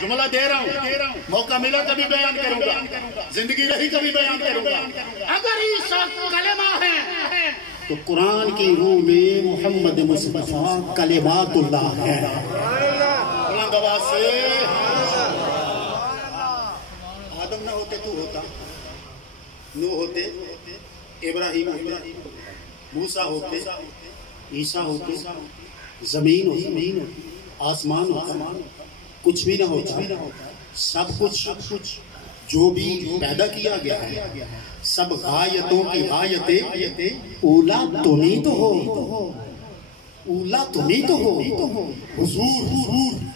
جملہ دے رہا ہوں، موقع ملا کبھی بیان کروں گا، زندگی رہی کبھی بیان کروں گا۔ اگر عیسیٰ کلمہ ہے تو قرآن کی روح میں محمد مصطفیٰ کلمات اللہ ہے۔ بلند آواز سے آدم نہ ہوتے تو ہوتا، نوح ہوتے، ابراہیم ہوتے، موسیٰ ہوتے، عیسیٰ ہوتے، زمین ہوتی، آسمان ہوتا، کچھ بھی نہ ہوتا۔ سب کچھ جو بھی پیدا کیا گیا ہے، سب غایتوں کی غایتیں اولا تمہیں تو ہو، اولا تمہیں تو ہو، حضور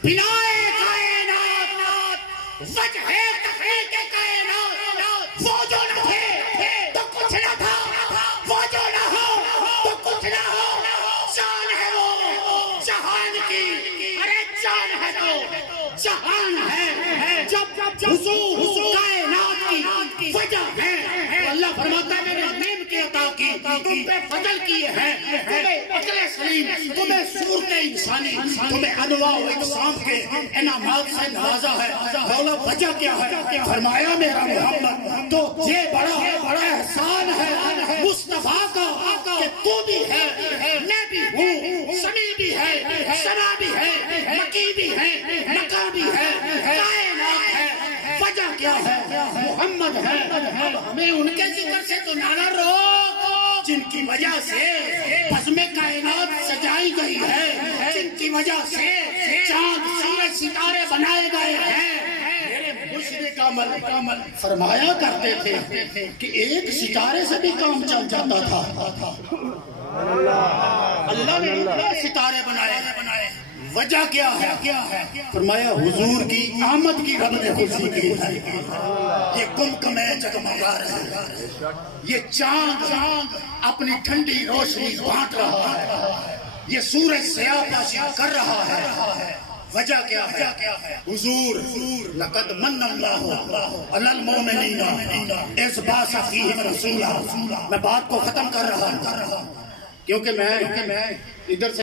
بنائے کائنات، وجہ تخلیق کائنات، وہ جو نہ تھے تو کچھ نہ تھا، وہ جو نہ ہو تو کچھ نہ ہو، جان ہے وہ جہان کی، ارے جان ہے تو جہان ہے، جب حضور کائنات کی وجہ ہے۔ اللہ فرماتا ہے میں نے علم کی عطا کی، تم پہ فضل کیے ہیں، تمہیں عقل سلیم، تمہیں صورت انسانی، تمہیں انواع و اقسام کے انعامات سے نوازا ہے۔ مولا وجہ کیا ہے؟ فرمایا میرا محمد تو یہ بڑا احسان ہے مصطفیٰ کا کہ تو بھی ہے، میں بھی ہوں، سمیع بھی ہے، سنا بھی ہے، مکی بھی ہے، مکا بھی ہے، کائنات ہے۔ وجہ کیا ہے؟ محمد ہے۔ اب ہمیں ان کے ذکر سے تو نہ روک جن کی وجہ سے بزم کائنات سجائی گئی ہے، جن کی وجہ سے چاند سورج ستارے بنائے گئے ہیں۔ میرے مشرق عمل فرمایا کرتے تھے کہ ایک ستارے سے بھی کام چل جاتا تھا۔ اللہ نے اتنے ستارے بنائے، وجہ کیا ہے؟ فرمایا حضور کی آمد کی رب نے خوشی کی ہے، یہ کمکمے جگمگا رہے ہیں، یہ چاند اپنی ٹھنڈی روشنی بانٹ رہا ہے، یہ سورج سیاہ پاشی کر رہا ہے۔ وجہ کیا ہے؟ حضور لقد من اللہ علی المؤمنین اذ بعث فیہم رسولا۔ میں بات کو ختم کر رہا ہوں کیونکہ میں ادھر سے